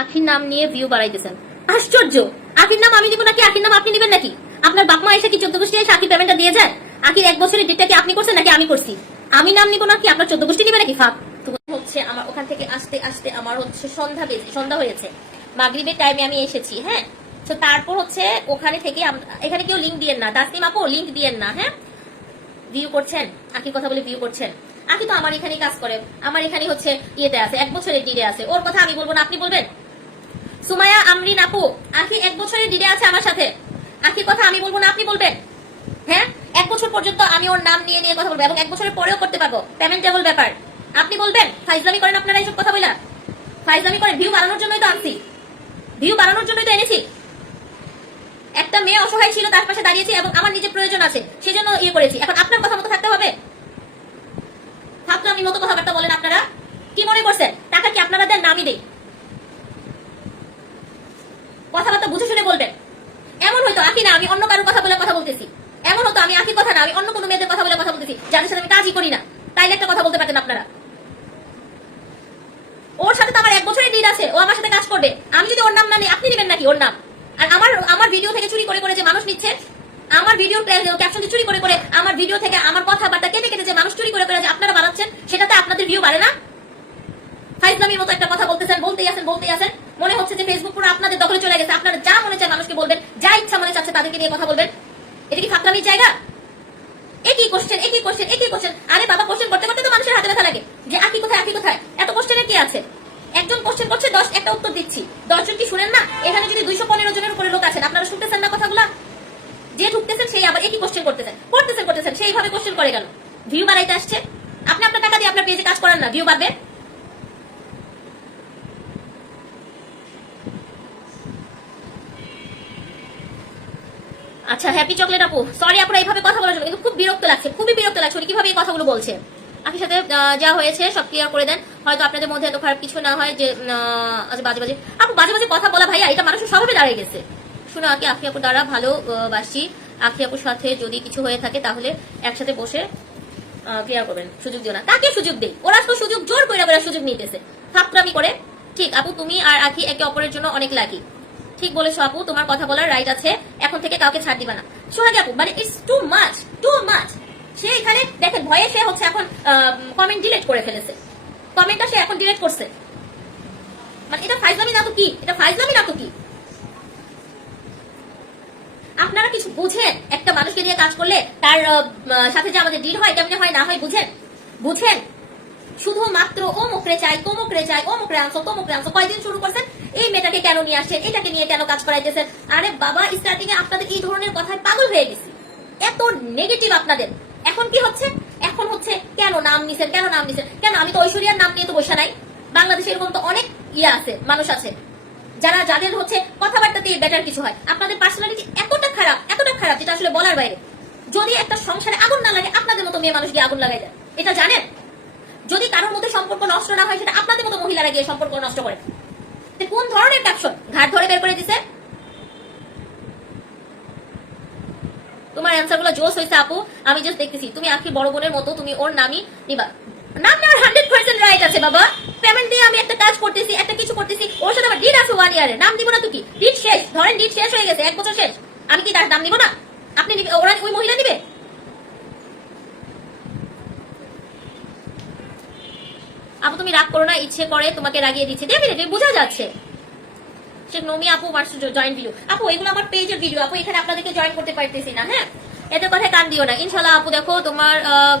আখির নাম নিয়ে ভিউ বাড়াইতেছেন। আশ্চর্য! আখির নাম আমি দিব নাকি? আখির নাম আপনি দিবেন নাকি? আপনার বাপ মা এসে কি চোদ্দ গোষ্ঠী এসে আখির পেমেন্টটা দিয়ে যায়? আখির এক বছরের ডেটটা কি আপনি করছেন নাকি আমি করছি? আমি নাম নিব নাকি? আপনার চোদ্দ গোষ্ঠী নিবে নাকি? ফাঁক। হচ্ছে আমার ওখান থেকে আসতে আসতে আমার হচ্ছে সন্ধ্যা বেজে সন্ধ্যা হয়েছে। মাগরিবের টাইমে আমি এসেছি হ্যাঁ? তো তারপর হচ্ছে ওখানে থেকে এখানে কেউ লিঙ্ক দিয়েন না। তাসনিম আপু লিঙ্ক দিয়েন না হ্যাঁ? ভিউ করছেন? আকি কথা বলে ভিউ করছেন? আকি তো আমার এখানেই কাজ করে। আমার এখানে হচ্ছে ইয়েতে আছে, এক বছরের ডিডে আছে। ওর কথা আমি বলব না, আপনি বলবেন? আমরিন আপু আকি এক বছরের ডিডে আছে আমার সাথে। আকির কথা আমি বলব না, আপনি বলবেন। হ্যাঁ? এক বছর পর্যন্ত আমি ওর নাম নিয়ে নিয়ে কথা বলব এবং এক বছরের পরেও করতে পারব। পেমেন্টেবল ব্যাপার। আপনি বলবেন, ফাইজলামি করেন আপনারা এইসব কথা বলা ফাইজলামি করেন ভিউ বাড়ানোর জন্যই তো আনছি। ভিউ বাড়ানোর জন্যই তো এনেছি। একটা মেয়ে অসহায় ছিল, তার পাশে দাঁড়িয়েছি এবং আমার নিজের প্রয়োজন আছে। সেজন্য ইয়ে করেছি। এখন আপনার কথা মতো থাকতে হবে থাকতো আমি মতো কথাবার্তা বলেন আপনারা কি মনে করছেন টাকা কি আপনারা দেন নামই দেই কথাবার্তা বুঝে শুনে বলবেন এমন হয়তো আকি না, আমি অন্য কারোর কথা বলে কথা বলতেছি। এমন হতো, আমি আকির কথা না, আমি অন্য কোনো মেয়েদের কথা বলে কথা বলতেছি, যাদের সাথে আমি কাজই করি না। তাইলে একটা কথা বলতে পারতেন আপনারা। ওর সাথে তো আমার এক বছরের ডিল আছে, ও আমার সাথে কাজ করবে। আমি যদি ওর নাম না নিই, আপনি নেবেন নাকি ওর নাম? আর আমার আমার ভিডিও থেকে চুরি করে করে যে মানুষ নিচ্ছে, আমার ভিডিও ক্যাপশন চুরি করে করে আমার ভিডিও থেকে আমার কথাবার্তা কেটে কেটে যে মানুষ চুরি করে করে যে আপনারা বানাচ্ছেন, সেটাতে আপনাদের ভিউ বাড়ে না? ফাইজলামির মতো একটা কথা বলতেছেন, বলতেই আছেন বলতেই আছেন। মনে হচ্ছে যে ফেসবুক পুরো আপনাদের দখলে চলে গেছে, আপনারা যা মনে মানুষকে বলবেন, যা ইচ্ছা মনে চাচ্ছে তাদেরকে নিয়ে কথা বলবেন। এটা কি ফাকরামির জায়গা? একই কোশ্চেন একই কোশ্চেন একই কোশ্চেন আরে বাবা কোশ্চেন করতে করতে তো মানুষের হাতে ব্যথা লাগে। যে আকি কোথায় আকি কোথায়? এত কোশ্চেনের কি আছে? একজন কোশ্চেন করছে, দশ, একটা উত্তর দিচ্ছি। দশজন কি শুনেন না? এখানে যদি দুইশো পনেরো জনের উপরে লোক আছেন আপনারা শুনতেছেন না কথাগুলা? যে ঢুকতেছেন, সেই আবার একই কোশ্চেন করতেছেন? করতেছেন করতেছেন সেইভাবে কোশ্চেন করে গেল। ভিউ বাড়াইতে আসছে। আপনি আপনার টাকা দিয়ে আপনার পেজে কাজ করেন না ভিউ বাড়বে। আচ্ছা হ্যাপি চকলেট আপু। সরি আপুরা এইভাবে কথা বলার জন্য কিন্তু খুব বিরক্ত লাগছে খুবই বিরক্ত লাগছে উনি কীভাবে এই কথাগুলো বলছে আখির সাথে যা হয়েছে সব ক্লিয়ার করে দেন। হয়তো আপনাদের মধ্যে এত খারাপ কিছু না হয় যে আচ্ছা বাজে বাজে। আপু বাজে বাজে কথা বলা ভাইয়া এটা মানুষের স্বভাবে দাঁড়িয়ে গেছে। শুনো আকি আখি আপুর দ্বারা ভালো আহ, বাসি আপুর সাথে যদি কিছু হয়ে থাকে তাহলে একসাথে বসে ক্লিয়ার করবেন। সুযোগ দিও না। তাকে সুযোগ দেই। ওরা তো সুযোগ জোর করে সুযোগ নিতেছে। ফাকরামি করে। ঠিক আপু তুমি আর আখি একে অপরের জন্য অনেক লাকি ঠিক বলেছ আপু, তোমার কথা বলার রাইট আছে। এখন থেকে কাউকে ছাড় দিবা না। সোহাগী আপু মানে it's too much too much সে এখানে, দেখেন, ভয়ে সে হচ্ছে এখন কমেন্ট ডিলিট করে ফেলেছে। কমেন্টটা সে এখন ডিলিট করছে। মানে এটা ফাইজলামি না তো কি? এটা ফাইজলামি না তো কি? আপনারা কিছু বুঝেন? একটা মানুষকে নিয়ে কাজ করলে তার সাথে যে আমাদের ডিল হয়, কেমনে হয়, না হয়, বুঝেন? বুঝেন? শুধুমাত্র ও মুখরে চাই তো মুখরে চাই ও মুখরে আনছো মুখরে আনছো, কয়দিন শুরু করছেন? এই মেয়েটাকে কেন নিয়ে আসছেন? এটাকে নিয়ে কেন কাজ করাইতেছেন? আরে বাবা স্টার্টিং এ আপনাদের এই ধরনের কথায় পাগল হয়ে গেছি। এত নেগেটিভ আপনাদের। এখন কি হচ্ছে? এখন হচ্ছে কেন নাম নিছেন, কেন নাম নিছেন? কেন আমি তো ঐশ্বরিয়ার নাম নিয়ে তো বসে নাই? বাংলাদেশে এরকম তো অনেক ইয়ে আছে, মানুষ আছে। যারা, যাদের হচ্ছে কথাবার্তাতে বেটার কিছু হয়। আপনাদের পার্সোনালিটি এতটা খারাপ এতটা খারাপ, যেটা আসলে বলার বাইরে। যদি একটা সংসারে আগুন না লাগে, আপনাদের মতো মেয়ে মানুষ গিয়ে আগুন লাগাই দেয়। এটা জানেন? যদি কারোর মধ্যে সম্পর্ক নষ্ট না হয়, সেটা আপনাদের মতো মহিলারা গিয়ে সম্পর্ক নষ্ট করে। কোন ধরনের ক্যাপশন ঘাট ধরে বের করে দিছে। তোমার অ্যান্সারগুলো জোস হয়েছে, আপু। আমি জাস্ট দেখতেছি, তুমি আখি বড় বোনের মতো, তুমি ওর নামই নিবা। নাম নেওয়ার হান্ড্রেড পার্সেন্ট রাইট আছে, বাবা। পেমেন্ট দিয়ে আমি একটা কাজ করতেছি, একটা কিছু করতেছি, ওর সাথে আমার ডিট আছে ওয়ান ইয়ারে নাম দিব না তো কি? ডিট শেষ। ধরেন ডিট শেষ হয়ে গেছে, এক বছর শেষ। আমি কি তার নাম দিব না? আপনি ওরা ওই মহিলা নিবে আপু তুমি রাগ করো না, ইচ্ছে করে তোমাকে রাগিয়ে দিচ্ছে। ডেফিনেটলি বোঝা যাচ্ছে। সে নমি আপু ভার্সেস জয়েন্ট ভিডিও আপু, এগুলো আমার পেজের ভিডিও আপু, এখানে আপনাদেরকে জয়েন করতে পারতেছি না হ্যাঁ? এদের কথায় কান দিও না। ইনশাল্লাহ আপু, দেখো, তোমার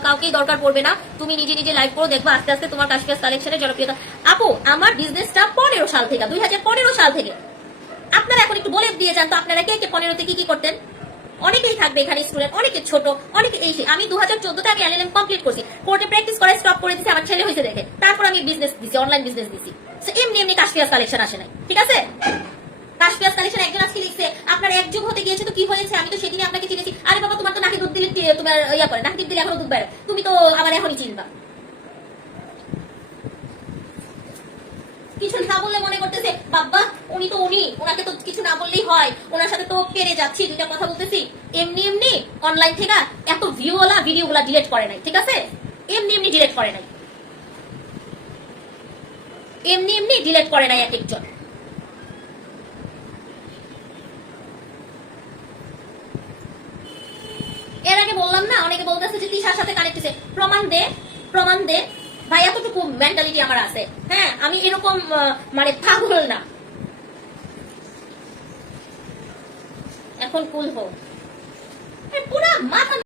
কাউকেই দরকার পড়বে না। তুমি নিজে নিজে লাইভ করো, দেখবা আস্তে আস্তে তোমার কাশিয়াস কালেকশনের জনপ্রিয়তা। আপু, আমার বিজনেসটা পনেরো সাল থেকে, দুই হাজার পনেরো সাল থেকে। আপনারা এখন একটু বলে দিয়ে যান তো, আপনারা কে কে পনেরোতে কি কি করতেন? অনেকেই থাকবে এখানে স্টুডেন্ট, অনেকে ছোট, অনেকে এই। আমি দু হাজার চোদ্দতে আগে এলএলএম কমপ্লিট করছি। কোর্টে প্র্যাকটিস করে স্টপ করে দিছি, আমার ছেলে হয়েছে দেখে। তারপর আমি বিজনেস দিছি অনলাইন বিজনেস দিছি। এমনি এমনি কাশপিয়াস কালেকশন আসে নাই, ঠিক আছে? কাশপিয়াস কালেকশন একজন আজকে লিখছে, আপনার এক যুগ হতে গিয়েছে তো কি হয়েছে? আমি তো সেদিনই আপনাকে চিনেছি। আরে বাবা, তোমার তো নাকি দুধ দিলে তোমার ইয়া করে নাকি দিলে এখনও দুধ বেড়ে। তুমি তো আবার এখনই চিনবা। কিছু না বললে মনে করতেছে, বাবা, উনি তো উনি ওনাকে তো কিছু না বললেই হয়। ওনার সাথে তো পেরে যাচ্ছি, দুইটা কথা বলতেছি। এমনি এমনি অনলাইন থেকে এত ভিউওয়ালা ভিডিওগুলা ডিলেট করে নাই, ঠিক আছে? এমনি এমনি ডিলেট করে নাই। এমনি এমনি ডিলেট করে নাই এক একজন। এর আগে বললাম না, অনেকে বলতেছে যে তিশার সাথে কানেক্ট হয়েছে। প্রমাণ দে প্রমাণ দে। ভাই, এতটুকু মেন্টালিটি আমার আছে। হ্যাঁ আমি এরকম মানে পাগল না। এখন কুল হোক পুরা মাথা